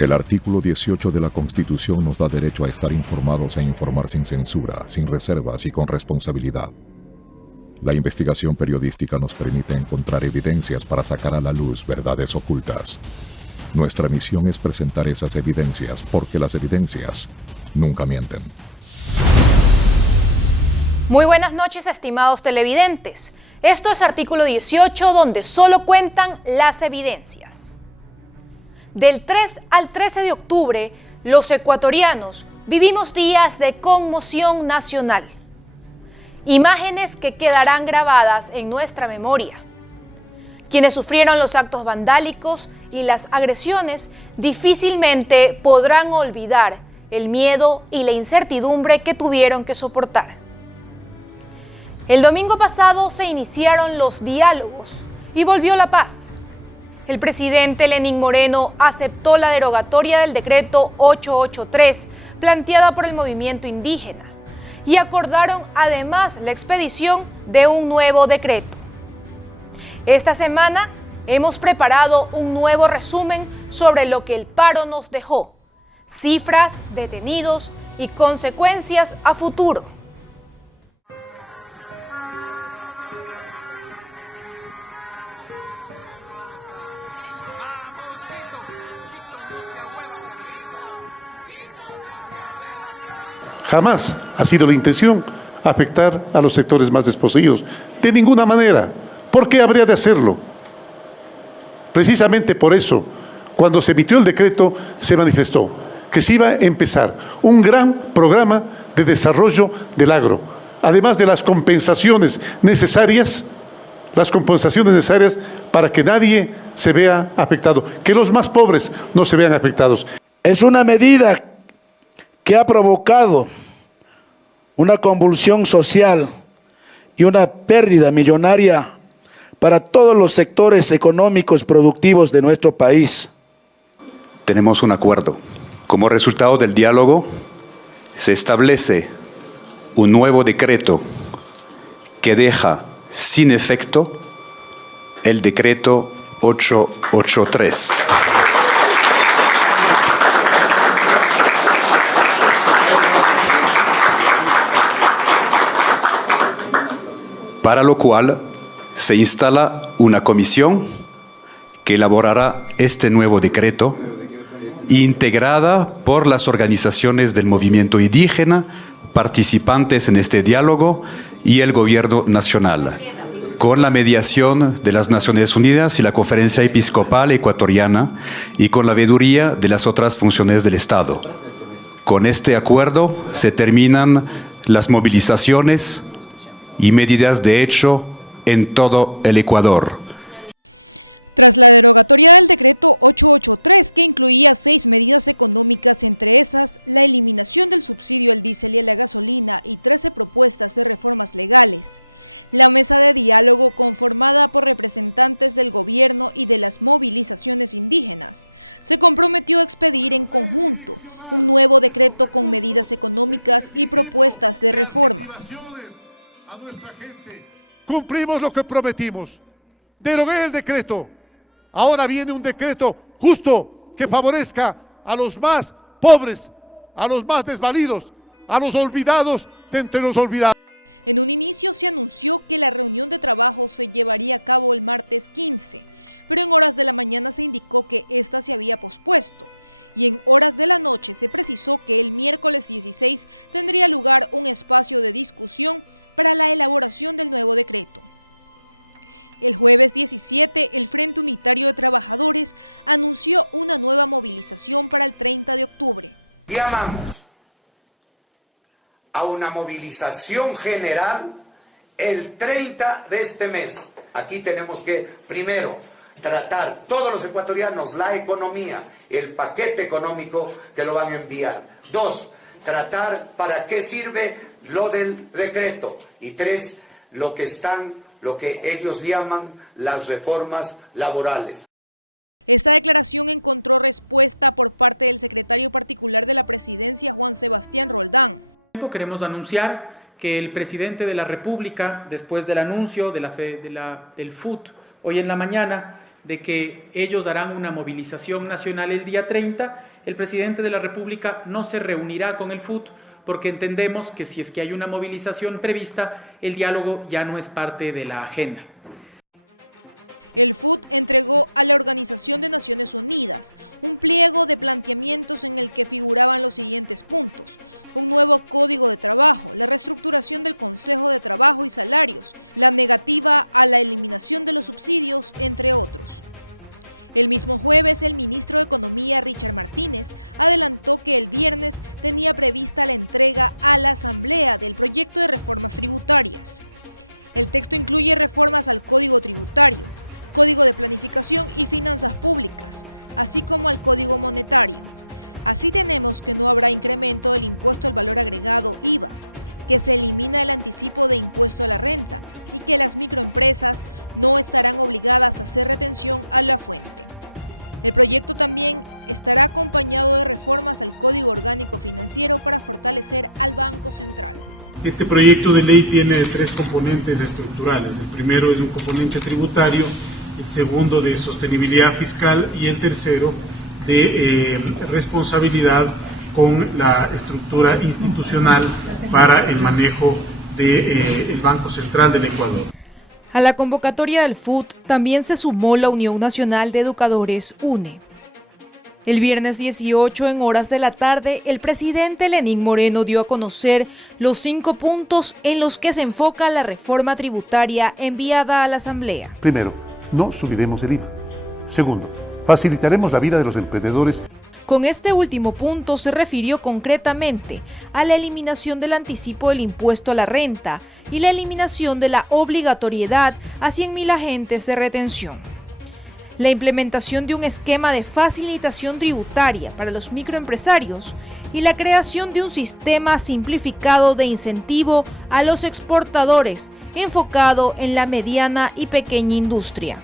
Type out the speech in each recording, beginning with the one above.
El artículo 18 de la Constitución nos da derecho a estar informados e informar sin censura, sin reservas y con responsabilidad. La investigación periodística nos permite encontrar evidencias para sacar a la luz verdades ocultas. Nuestra misión es presentar esas evidencias porque las evidencias nunca mienten. Muy buenas noches, estimados televidentes. Esto es Artículo 18, donde solo cuentan las evidencias. Del 3 al 13 de octubre, los ecuatorianos vivimos días de conmoción nacional. Imágenes que quedarán grabadas en nuestra memoria. Quienes sufrieron los actos vandálicos y las agresiones difícilmente podrán olvidar el miedo y la incertidumbre que tuvieron que soportar. El domingo pasado se iniciaron los diálogos y volvió la paz. El presidente Lenín Moreno aceptó la derogatoria del decreto 883 planteada por el movimiento indígena y acordaron además la expedición de un nuevo decreto. Esta semana hemos preparado un nuevo resumen sobre lo que el paro nos dejó, cifras, detenidos y consecuencias a futuro. Jamás ha sido la intención afectar a los sectores más desposeídos, de ninguna manera. ¿Por qué habría de hacerlo? Precisamente por eso, cuando se emitió el decreto, se manifestó que se iba a empezar un gran programa de desarrollo del agro, además de las compensaciones necesarias para que nadie se vea afectado, que los más pobres no se vean afectados. Es una medida que ha provocado una convulsión social y una pérdida millonaria para todos los sectores económicos productivos de nuestro país. Tenemos un acuerdo. Como resultado del diálogo, se establece un nuevo decreto que deja sin efecto el decreto 883. Para lo cual se instala una comisión que elaborará este nuevo decreto, integrada por las organizaciones del movimiento indígena, participantes en este diálogo y el gobierno nacional, con la mediación de las Naciones Unidas y la Conferencia Episcopal Ecuatoriana y con la veeduría de las otras funciones del Estado. Con este acuerdo se terminan las movilizaciones y medidas de hecho en todo el Ecuador. Tras la derogatoria del decreto 883, que incluía 6 medidas económicas, entre esas la eliminación del subsidio al diésel y a la gasolina y 13 propuestas de reformas legales, la mesa de diálogo, conformada por representantes del gobierno y de las movilizaciones indígenas, se comprometió a expedir en conjunto un nuevo decreto con medidas económicas y propuestas de reformas. A nuestra gente. Cumplimos lo que prometimos. Derogué el decreto. Ahora viene un decreto justo que favorezca a los más pobres, a los más desvalidos, a los olvidados de entre los olvidados. En un inicio se anunció que la reunión de trabajo se llevaría a cabo el martes 15, pero en horas de la mañana se indicó que esta se había pospuesto. Y en horas de la noche se precisó que el miércoles 16 tendría lugar un espacio de discusión para la elaboración del nuevo decreto. El jueves 17, el Frente Unitario de Trabajadores anunció una nueva movilización para el 30 de octubre. Llamamos a una movilización general el 30 de este mes. Aquí tenemos que, primero, tratar todos los ecuatorianos la economía, el paquete económico que lo van a enviar. 2, tratar para qué sirve lo del decreto. Y 3, lo que ellos llaman las reformas laborales. Esta declaración encontró respuesta por parte del secretario particular de la presidencia, Juan Sebastián Roldán. Queremos anunciar que el presidente de la República, después del anuncio del FUT hoy en la mañana, de que ellos harán una movilización nacional el día 30, el presidente de la República no se reunirá con el FUT porque entendemos que si es que hay una movilización prevista, el diálogo ya no es parte de la agenda. El FUT entregó a la Organización de Naciones Unidas un pliego de planteamientos en el que figuraban los siguientes puntos: un nuevo código de trabajo, la reestructuración del Consejo de Trabajo y Salarios, la negativa a la eliminación de los subsidios, entre otros. El mismo jueves, el ministro de Economía, Richard Martínez, adelantó que el viernes tenía prevista la entrega a la Asamblea del proyecto de reformas tributarias. El texto incluye reformas al Código Tributario, Código de Planificación y Finanzas Públicas, así como al Código Monetario. Así tenemos que no habrá incremento del impuesto al valor agregado IVA, que se elimina el anticipo de impuesto a la renta y que las microempresas no estarán obligadas a hacer retención a la fuente. El proyecto también estará acompañado de reformas al Código Orgánico Financiero para fortalecer al Banco Central. Este proyecto de ley tiene 3 componentes estructurales. El primero es un componente tributario, el segundo de sostenibilidad fiscal y el tercero de responsabilidad con la estructura institucional para el manejo del Banco Central del Ecuador. A la convocatoria del FUT también se sumó la Unión Nacional de Educadores, UNE. El viernes 18, en horas de la tarde, el presidente Lenín Moreno dio a conocer los 5 puntos en los que se enfoca la reforma tributaria enviada a la Asamblea. Primero, no subiremos el IVA. Segundo, facilitaremos la vida de los emprendedores. Con este último punto se refirió concretamente a la eliminación del anticipo del impuesto a la renta y la eliminación de la obligatoriedad a 100.000 agentes de retención. La implementación de un esquema de facilitación tributaria para los microempresarios y la creación de un sistema simplificado de incentivo a los exportadores enfocado en la mediana y pequeña industria.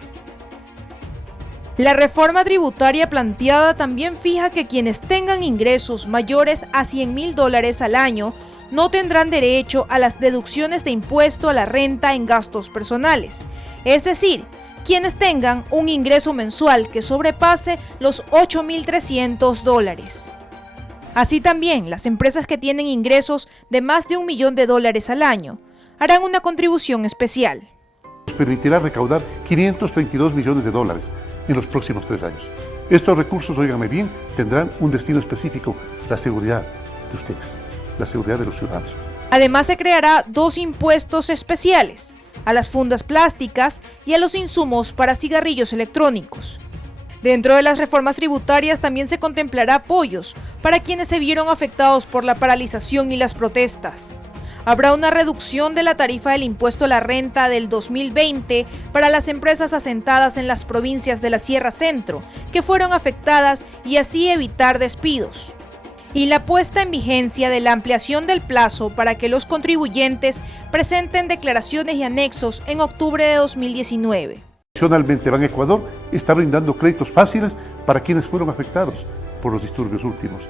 La reforma tributaria planteada también fija que quienes tengan ingresos mayores a $100.000 al año no tendrán derecho a las deducciones de impuesto a la renta en gastos personales, es decir, quienes tengan un ingreso mensual que sobrepase los $8.300. Así también, las empresas que tienen ingresos de más de $1 millón al año harán una contribución especial. Nos permitirá recaudar $532 millones en los próximos 3 años. Estos recursos, óiganme bien, tendrán un destino específico: la seguridad de ustedes, la seguridad de los ciudadanos. Además, se creará 2 impuestos especiales: a las fundas plásticas y a los insumos para cigarrillos electrónicos. Dentro de las reformas tributarias también se contemplará apoyos para quienes se vieron afectados por la paralización y las protestas. Habrá una reducción de la tarifa del impuesto a la renta del 2020 para las empresas asentadas en las provincias de la Sierra Centro, que fueron afectadas, y así evitar despidos. Y la puesta en vigencia de la ampliación del plazo para que los contribuyentes presenten declaraciones y anexos en octubre de 2019. Adicionalmente, Banecuador está brindando créditos fáciles para quienes fueron afectados por los disturbios últimos.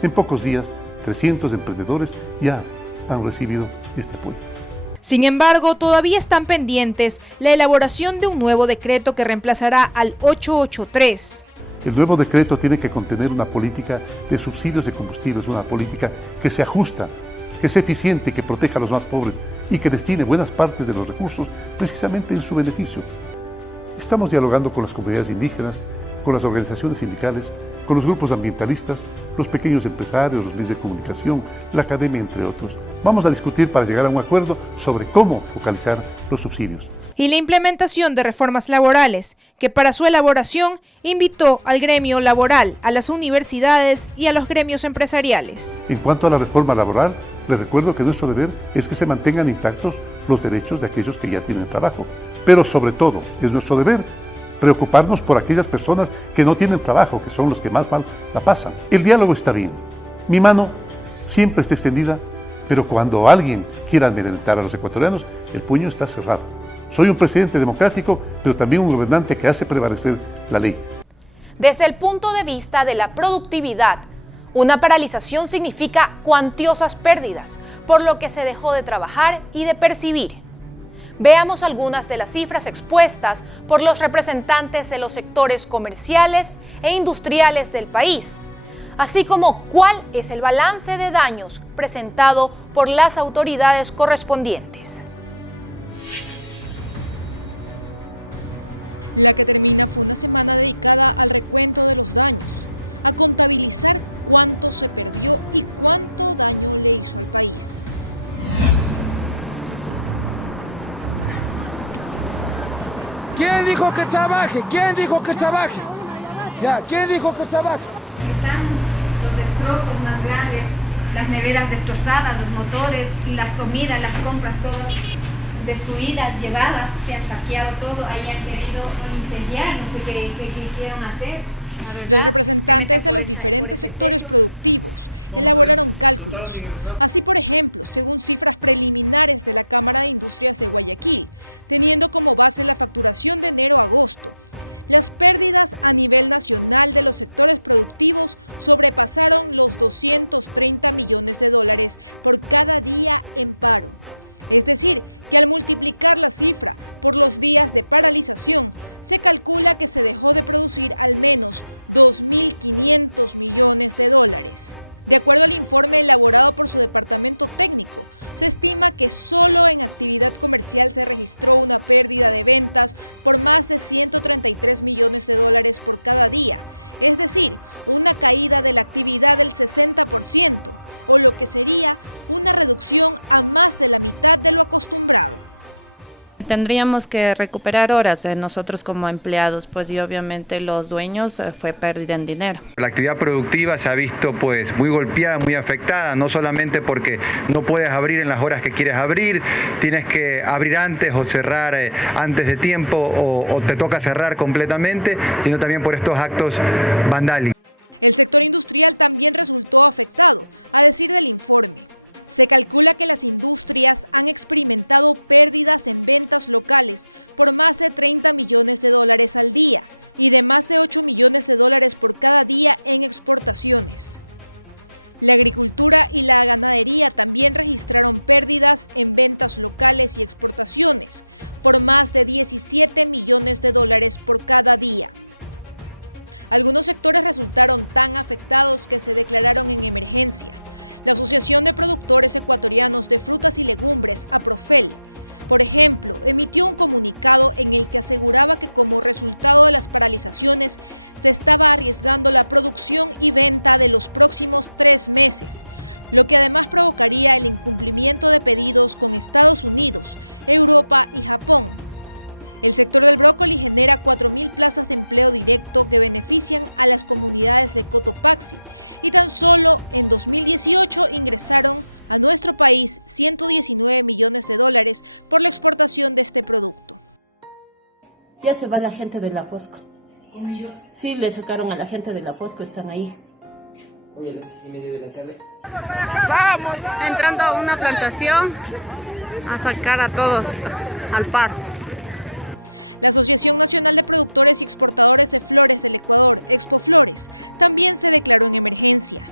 En pocos días, 300 emprendedores ya han recibido este apoyo. Sin embargo, todavía están pendientes la elaboración de un nuevo decreto que reemplazará al 883. El nuevo decreto tiene que contener una política de subsidios de combustibles, una política que se ajusta, que sea eficiente, que proteja a los más pobres y que destine buenas partes de los recursos precisamente en su beneficio. Estamos dialogando con las comunidades indígenas, con las organizaciones sindicales, con los grupos ambientalistas, los pequeños empresarios, los medios de comunicación, la academia, entre otros. Vamos a discutir para llegar a un acuerdo sobre cómo focalizar los subsidios. Y la implementación de reformas laborales, que para su elaboración invitó al gremio laboral, a las universidades y a los gremios empresariales. En cuanto a la reforma laboral, les recuerdo que nuestro deber es que se mantengan intactos los derechos de aquellos que ya tienen trabajo. Pero sobre todo, es nuestro deber preocuparnos por aquellas personas que no tienen trabajo, que son los que más mal la pasan. El diálogo está bien. Mi mano siempre está extendida, pero cuando alguien quiera amedrentar a los ecuatorianos, el puño está cerrado. Soy un presidente democrático, pero también un gobernante que hace prevalecer la ley. Desde el punto de vista de la productividad, una paralización significa cuantiosas pérdidas, por lo que se dejó de trabajar y de percibir. Veamos algunas de las cifras expuestas por los representantes de los sectores comerciales e industriales del país. así como cuál es el balance de daños presentado por las autoridades correspondientes. La que termina fue una semana dedicada al recuento de los daños, a contabilizar cuánto se perdió y cuánto daño le hizo al país. ¿Quién dijo que trabaje? ¿Quién dijo que trabaje? Ya, ¿quién dijo que trabaje? Están los destrozos más grandes, las neveras destrozadas, los motores, y las comidas, las compras, todas destruidas, llevadas, se han saqueado todo, ahí han querido incendiar, no sé qué quisieron hacer. Los representantes de los diferentes sectores productivos elaboraron cálculos. Así, por ejemplo, según cifras preliminares de la Cámara de Industrias de Guayaquil, teniendo como base la facturación de enero a agosto, las pérdidas a nivel nacional de los sectores productivos sobrepasaron los 230 millones de dólares por cada día en paro. Es decir, que al multiplicar la cifra por los días de paralización, se calcula que se dejó de producir al menos 2.500 millones de dólares. De acuerdo al informe elaborado por su departamento técnico, se estima que solo en actividad comercial se registró una pérdida de ventas por más de 133 millones de dólares por cada día, es decir, una caída de la actividad del 60%, o lo que sería una reducción a más de la mitad de lo acostumbrado. Tendríamos que recuperar horas de nosotros como empleados, pues y obviamente los dueños fue pérdida en dinero. La actividad productiva se ha visto pues muy golpeada, muy afectada, no solamente porque no puedes abrir en las horas que quieres abrir, tienes que abrir antes o cerrar antes de tiempo o te toca cerrar completamente, sino también por estos actos vandálicos. El sector industrial también resultó afectado, a decir del informe. Se calcula que las industrias han experimentado pérdidas en ventas locales por más de 30 millones de dólares al día y de más de 8 millones de dólares por cada día en exportaciones. La agricultura y la ganadería también registraron pérdidas en ventas locales y exportaciones por más de 17 millones de dólares por cada día. Algunos sectores resultaron tan afectados que se declararon en emergencia. La Asociación de Productores Ecuatorianos de Frutas y Legumbres, APROFEL, por ejemplo, emitió un comunicado en el que aseguraba que como resultado de las paralizaciones se estaba arriesgando la producción y venta de los próximos 3 meses, lo que además provocaría el incumplimiento de pedidos con Estados Unidos, Europa y Japón. El sector del brócoli genera 4.000 plazas de empleo directo que benefician a las comunidades de Cotopaxi y tan solo en 2018 ingresaron a nuestro país 119 millones de dólares por la exportación de este producto. Ya se va la gente de la POSCO. Sí, le sacaron a la gente de la POSCO, están ahí. Hoy a las 6:30 de la tarde. Vamos entrando a una plantación a sacar a todos al paro. La Asociación Nacional de Productores y Exportadores de Flores del Ecuador, Expoflores, también se declaró en emergencia.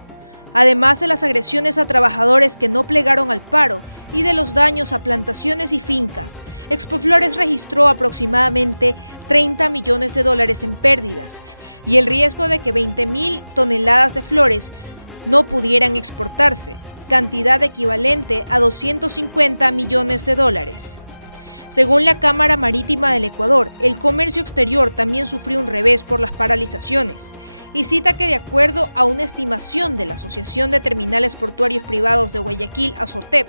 Además de las agresiones a trabajadores que no plegaron al paro y de los daños a plantaciones y fincas, Expoflores registró aproximadamente 30 millones de dólares en pérdidas y el riesgo de que 20.000 toneladas de flores no pudieran exportarse, cantidad equivalente a 250 millones de dólares. Según la Cámara Marítima del Ecuador, el comercio exterior también sufrió un revés por las paralizaciones y cita que de acuerdo a una estimación de la Asociación de Terminales Portuarios Privados de Guayaquil, ASOTEP,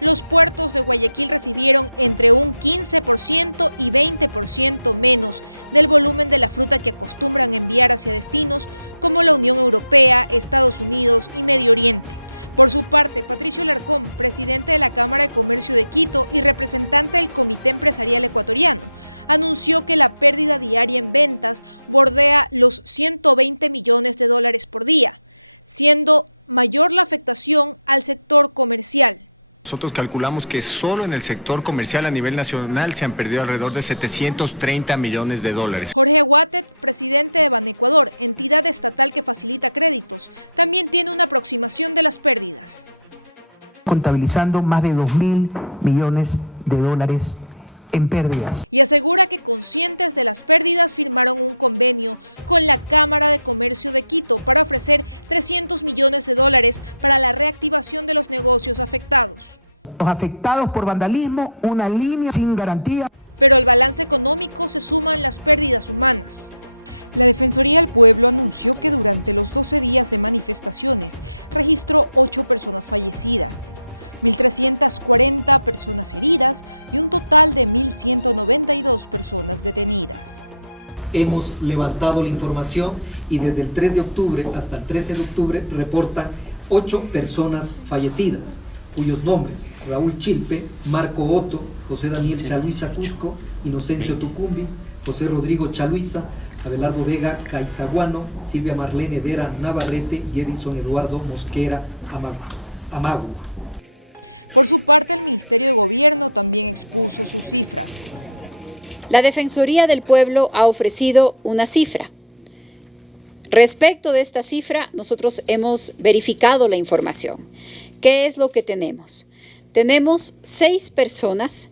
los puertos de Guayaquil recibieron entre un 15% y 20% menos del volumen de la fruta que acostumbran enviar hacia destinos como la Unión Europea, Estados Unidos y Medio Oriente. Por su parte, Patricio Larcón, presidente de la Cámara de Comercio de Quito y representante del Comité Empresarial Ecuatoriano, anunció que la pérdida diaria en ventas bordea los 120 millones de dólares por día, siendo mayor la afectación al sector comercial. Nosotros calculamos que solo en el sector comercial a nivel nacional se han perdido alrededor de 730 millones de dólares. Jorge Guatet, presidente de Banecuador, entidad estatal que facilita créditos, también tiene una aproximación de las pérdidas. Contabilizando más de 2.000 millones de dólares en pérdidas. Y asegura que conscientes de las pérdidas firmaron un convenio con la Cámara de Comercio de Quito para ofrecer $300 millones para la reactivación de los negocios afectados. Los afectados por vandalismo, una línea sin garantía. Pero al balance económico se suman las pérdidas humanas. La Defensoría del Pueblo anunció que durante los 12 días de manifestaciones registró 8 personas fallecidas, 1.340 personas heridas y un total de 1.192 personas detenidas. Hemos levantado la información y desde el 3 de octubre hasta el 13 de octubre reportan 8 personas fallecidas, cuyos nombres: Raúl Chilpe, Marco Otto, José Daniel Chaluiza Cusco, Inocencio Tucumbi, José Rodrigo Chaluiza, Abelardo Vega Caizaguano, Silvia Marlene Vera Navarrete y Edison Eduardo Mosquera Amagu. Por su parte, el Ministerio de Gobierno también expuso sus cifras. La Defensoría del Pueblo ha ofrecido una cifra. Respecto de esta cifra, nosotros hemos verificado la información. ¿Qué es lo que tenemos? Tenemos 6 personas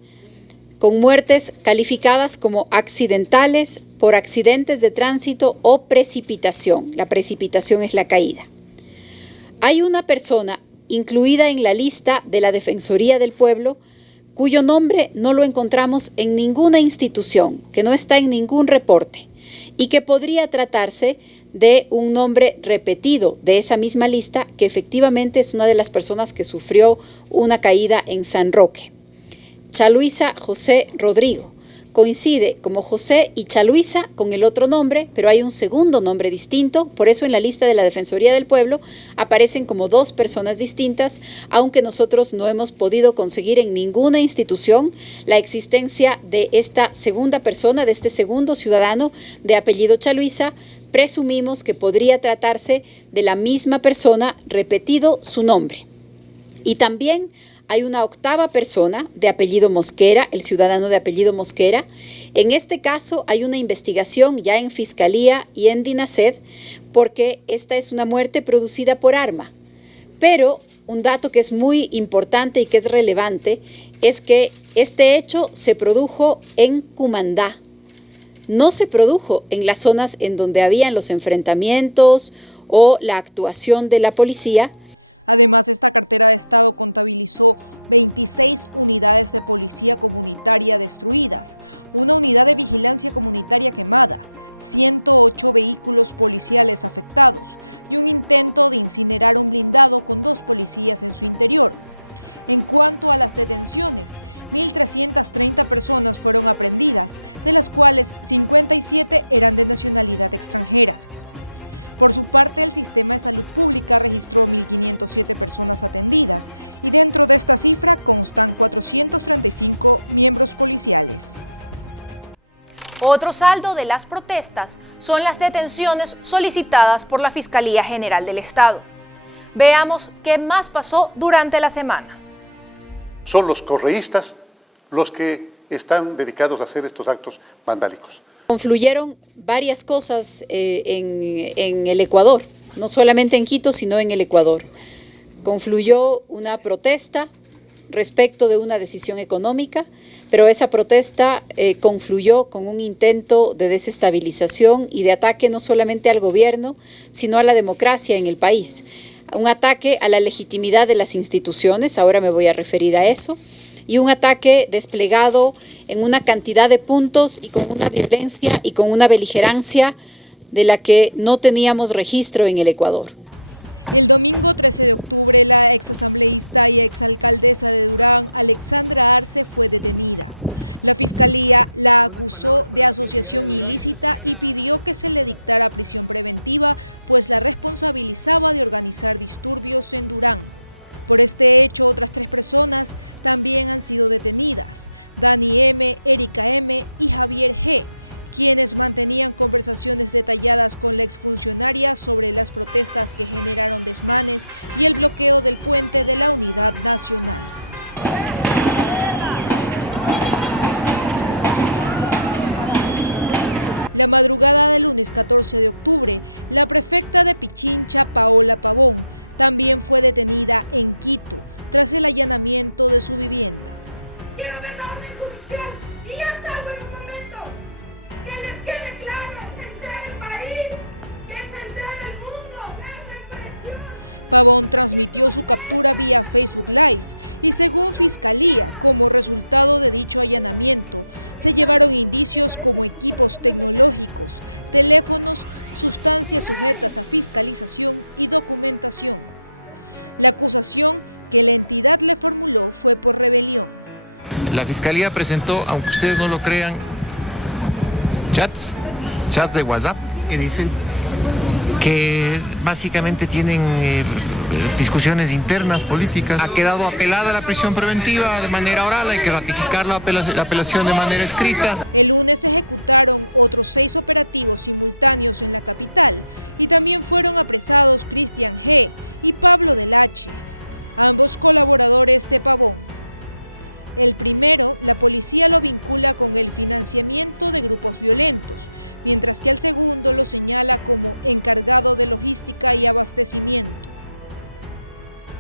con muertes calificadas como accidentales por accidentes de tránsito o precipitación. La precipitación es la caída. Hay una persona incluida en la lista de la Defensoría del Pueblo cuyo nombre no lo encontramos en ninguna institución, que no está en ningún reporte y que podría tratarse de un nombre repetido de esa misma lista, que efectivamente es una de las personas que sufrió una caída en San Roque. Chaluiza José Rodrigo. Coincide como José y Chaluiza con el otro nombre, pero hay un segundo nombre distinto, por eso en la lista de la Defensoría del Pueblo aparecen como 2 personas distintas, aunque nosotros no hemos podido conseguir en ninguna institución la existencia de esta segunda persona, de este segundo ciudadano de apellido Chaluiza. Presumimos que podría tratarse de la misma persona, repetido su nombre. Y también hay una 8ª persona de apellido Mosquera, el ciudadano de apellido Mosquera. En este caso hay una investigación ya en Fiscalía y en DINASED, porque esta es una muerte producida por arma. Pero un dato que es muy importante y que es relevante es que este hecho se produjo en Cumandá. No se produjo en las zonas en donde habían los enfrentamientos o la actuación de la policía. Además, esta cartera de Estado contabilizó 26 unidades de policía comunitaria destruidas, una unidad de vigilancia comunitaria quemada, 108 vehículos policiales afectados y un intento de incinerar un blindado con 2 policías en su interior. En cuanto a las detenciones, 1.330 personas fueron aprehendidas, de las cuales 57 eran de nacionalidad extranjera. Por su parte, el Sistema de Salud Pública registró 1.507 personas atendidas y dentro de esta cifra constan 435 miembros policiales. Otro saldo de las protestas son las detenciones solicitadas por la Fiscalía General del Estado. Veamos qué más pasó durante la semana. Son los correístas los que están dedicados a hacer estos actos vandálicos. Confluyeron varias cosas en el Ecuador, no solamente en Quito, sino en el Ecuador. Confluyó una protesta respecto de una decisión económica, pero esa protesta confluyó con un intento de desestabilización y de ataque no solamente al gobierno, sino a la democracia en el país. Un ataque a la legitimidad de las instituciones, ahora me voy a referir a eso, y un ataque desplegado en una cantidad de puntos y con una violencia y con una beligerancia de la que no teníamos registro en el Ecuador. El domingo 13 de octubre, la exasambleísta y exalcaldesa de Durán, Alexandra Arce, fue detenida. La Fiscalía la acusó de asociación ilícita y pidió que se le dictara prisión preventiva, pues la responsabilizaba de organizar disturbios en Durán. Por este hecho, otras 3 personas también han sido detenidas: Dani M., Erika M. y Javier G., quienes mantenían conversaciones detalladas con la exfuncionaria sobre las protestas que generaron desmanes y el bloqueo del puente de la Unidad Nacional. La madrugada del lunes 14 de octubre, la prefecta de Pichincha, Paola Pavón, también fue detenida en Quito tras el allanamiento de su vivienda. Quiero ver la orden judicial y Pavón transmitió su captura vía Facebook Live y según Fiscalía, como resultado de dicho allanamiento, se llevaron indicios como equipos tecnológicos, teléfonos, sustancias sujetas a fiscalización y documentación. La acusación que la entidad le formuló fue por rebelión. La Fiscalía presentó, aunque ustedes no lo crean, chats de WhatsApp. ¿Qué dicen? Que básicamente tienen discusiones internas políticas. Ha quedado apelada la prisión preventiva de manera oral, hay que ratificar la apelación de manera escrita. El lunes se ejecutaron otros 6 operativos simultáneos en la capital y también fueron apresados Cristian G. y Pablo del H., ambos colaboradores de Pavón. El primero, la policía lo vincula con el financiamiento de grupos violentos, mientras que al segundo lo señala como encargado de logística y abastecimiento.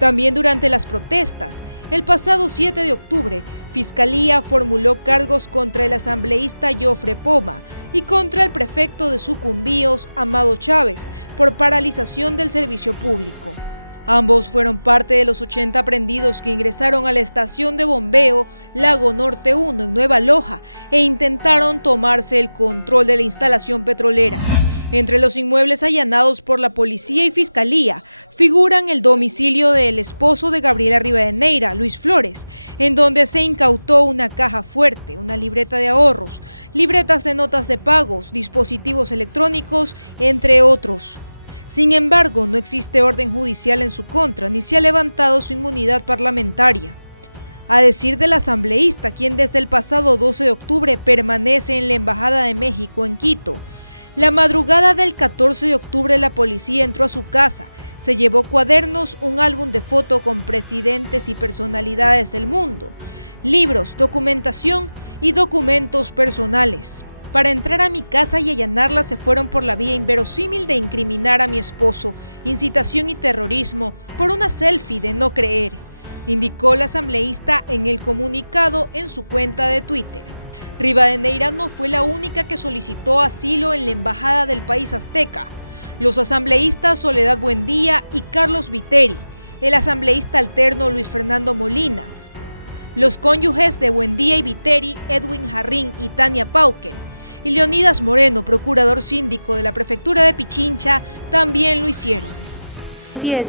También durante las protestas, el pasado 7 de octubre, Fiscalía formuló cargos contra el asambleísta Jofre Poma y contra el prefecto de Sucumbíos, Amado Chávez, por paralización del servicio público. Ambos fueron parte de los 80 prendidos que ingresaron a la estación de bombeo Lago Norte 1 en Nueva Loja e intentaron tomarse el control de la instalación petrolera. Entre los inmuebles allanados por la policía y fiscalía figuran el domicilio del esposo de Gabriela Rivadeneira, Luis Flores, en donde se incautó una caja fuerte, una libreta de ahorros, libretas de notas de pagos, dispositivos electrónicos, entre otros. Sin embargo, no existe orden judicial en su contra, ni se ha levantado su inmunidad parlamentaria. A decir del asambleísta, quien desde el pasado 12 de octubre permanece en la Embajada de México en Quito, la madrugada del 14 de octubre la policía entró a su casa, se llevó cuadernos, un álbum de foto con presidentes y personalidades del mundo, libros, documentación y documentos personales. Para entrar a mi casa y allanarla se fueron por la vía inverosímil de incriminar a mi esposo, incitación y terrorismo por una selfie de no creer, indicó la asambleísta en el comunicado en su cuenta de Twitter. Rivadeneira no fue la única que solicitó asilo en la embajada del país azteca. Los asambleístas Soledad Buendía y Carlos Viteri, el asambleísta alterno Luis Fernando Molina, los cónyuges de Buendía y Viteri, Edwin Jarrín y Tania Pauker, y Leonidas Moreno, procurador síndico de la prefectura de Pichincha, también lo hicieron. Así es,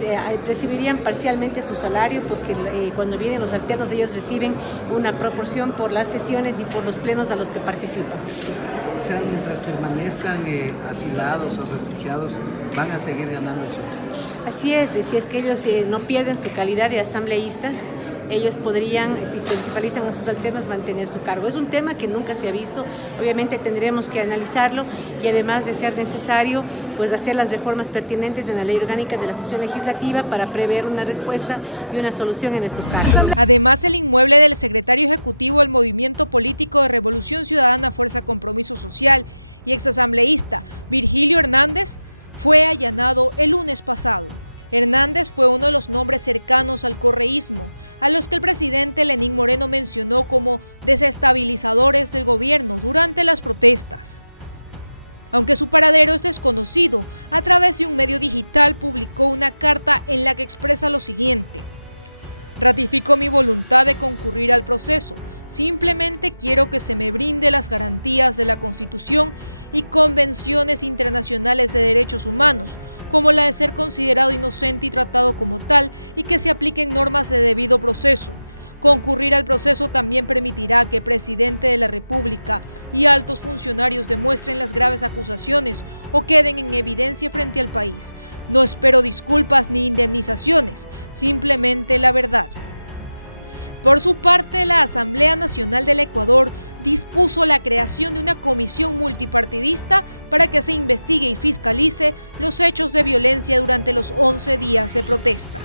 recibirían parcialmente su salario porque cuando vienen los alternos ellos reciben una proporción por las sesiones y por los plenos a los que participan. O sea, mientras permanezcan asilados o refugiados, van a seguir ganando el sueldo. Así es, si es que ellos no pierden su calidad de asambleístas, ellos podrían, si principalizan a sus alternos, mantener su cargo. Es un tema que nunca se ha visto, obviamente tendremos que analizarlo y además de ser necesario, pues hacer las reformas pertinentes en la Ley Orgánica de la Función Legislativa para prever una respuesta y una solución en estos casos. Además, el inmueble del secretario ejecutivo del Movimiento Político de Revolución Ciudadana Fuerza Compromiso Social y exasambleísta Virgilio Hernández fue allanado el lunes pasado. Hernández fue uno de los nombres cercanos al correísmo, a los que el presidente Lenín Moreno mencionó como desestabilizadores del gobierno durante las protestas. Aunque su paradero es desconocido, a través de un medio digital publicó una carta en la que expresa lo siguiente: ratifico mi voluntad de concurrir al proceso, simplemente quiero que se me brinde las garantías de la Constitución y convenciones internacionales de derechos humanos, como la de ser considerado inocente y tratado como tal, y que se apliquen normas de debido proceso. Concurrir al proceso también permitirá que el presidente de la República y altos funcionarios demuestren las graves acusaciones o queden en evidencia frente al país. No espero disculpas ni indemnizaciones, simplemente la verdad. Por su parte, la Asamblea Nacional del Ecuador dispuso la creación de una comisión multipartidista para que se investigue y fiscalice los hechos de violencia durante los 11 días de protesta.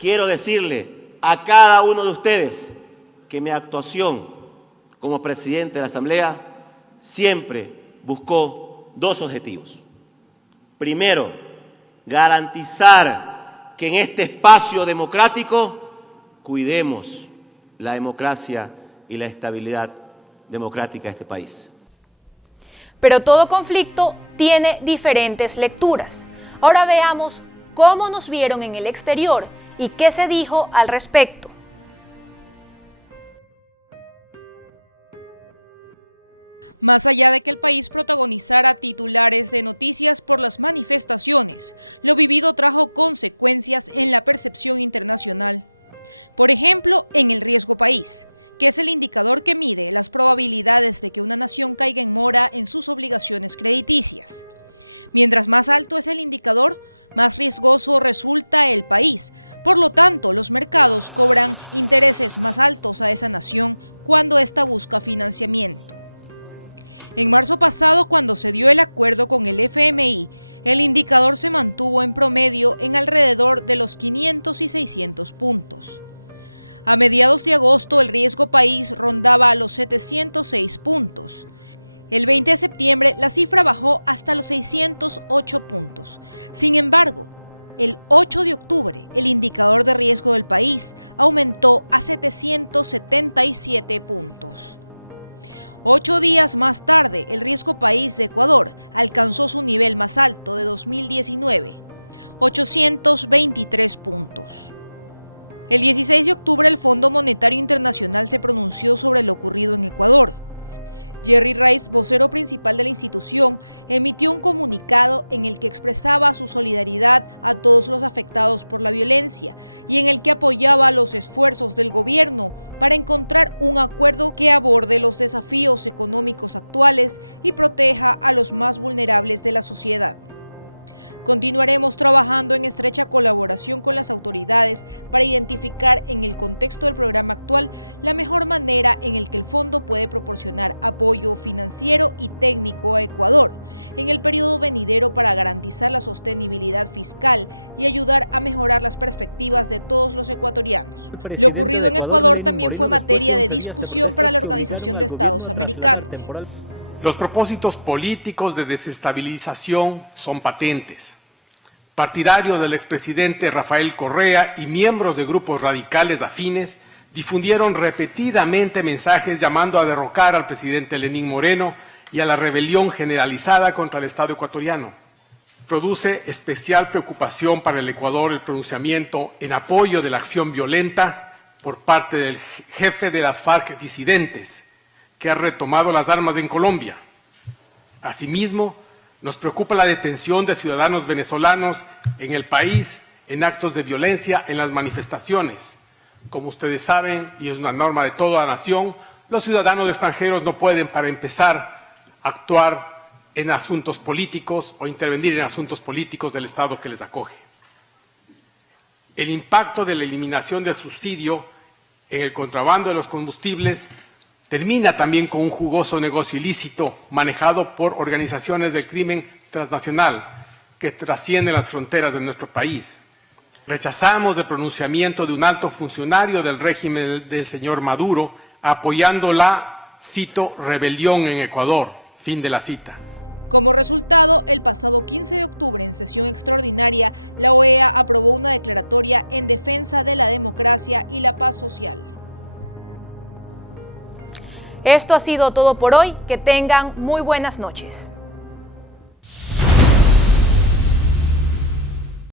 Quiero decirle a cada uno de ustedes que mi actuación como presidente de la Asamblea siempre buscó dos objetivos. Primero, garantizar que en este espacio democrático cuidemos la democracia y la estabilidad democrática de este país. Pero todo conflicto tiene diferentes lecturas. Ahora veamos cómo nos vieron en el exterior y qué se dijo al respecto. Más allá de que el país protagonizara titulares de noticias por las manifestaciones, lo vivido trajo consecuencias en la percepción internacional. Por ejemplo, en el riesgo país, que es el indicador que mide las probabilidades de que una nación caiga en mora en sus obligaciones crediticias. Mientras más alto es el indicador, más riesgoso resulta el país. Por lo tanto, los mercados cobran intereses más altos a esa nación cuando ésta busca financiamiento. En marzo pasado, cuando se dio el acuerdo con el FMI, el indicador se mantuvo en promedio en alrededor de los 500 y 600 puntos. A mediados de agosto, el riesgo país rondaba a los 706 puntos. El 20 de septiembre, la cifra bajó hasta los 608 puntos. Sin embargo, el 8 de octubre, el indicador de riesgo del país aumentó a 777 puntos. 8 días más tarde, el riesgo país de Ecuador alcanzó su nivel más alto de 2019, 823 puntos. El 16 de octubre, el Fondo Monetario Internacional se pronunció sobre lo ocurrido en Ecuador. Jerry Rice, vocero principal de la institución, emitió un comunicado en el que expresaba su solidaridad a todos los afectados por la violencia y en el que apoyaba los esfuerzos del gobierno para encontrar un acuerdo que aborde los desafíos económicos actuales y proteja a los más vulnerables de la sociedad. Continuaremos trabajando en estrecha colaboración con las autoridades para identificar en el contexto del programa actual la mejor manera en el que el fondo puede proporcionar apoyo financiero y técnico a Ecuador en el periodo venidero para garantizar la sostenibilidad fiscal y ayudar a mejorar las perspectivas de todos los ecuatorianos. Lo ocurrido en Ecuador también fue materia de discusión para la Organización de Estados Americanos. Los propósitos políticos de desestabilización son patentes. Partidarios del expresidente Rafael Correa y miembros de grupos radicales afines difundieron repetidamente mensajes llamando a derrocar al presidente Lenín Moreno y a la rebelión generalizada contra el Estado ecuatoriano. Produce especial preocupación para el Ecuador el pronunciamiento en apoyo de la acción violenta por parte del jefe de las FARC disidentes, que ha retomado las armas en Colombia. Asimismo, nos preocupa la detención de ciudadanos venezolanos en el país en actos de violencia en las manifestaciones. Como ustedes saben, y es una norma de toda la nación, los ciudadanos extranjeros no pueden, para empezar, actuar en asuntos políticos o intervenir en asuntos políticos del Estado que les acoge. El impacto de la eliminación del subsidio en el contrabando de los combustibles termina también con un jugoso negocio ilícito manejado por organizaciones del crimen transnacional que trascienden las fronteras de nuestro país. Rechazamos el pronunciamiento de un alto funcionario del régimen del señor Maduro apoyando la, cito, rebelión en Ecuador. Fin de la cita. Como resultado, el pasado 15 de octubre, en sesión extraordinaria, la OEA aprobó una declaratoria en defensa de la democracia y la paz social. Esto ha sido todo por hoy. Que tengan muy buenas noches.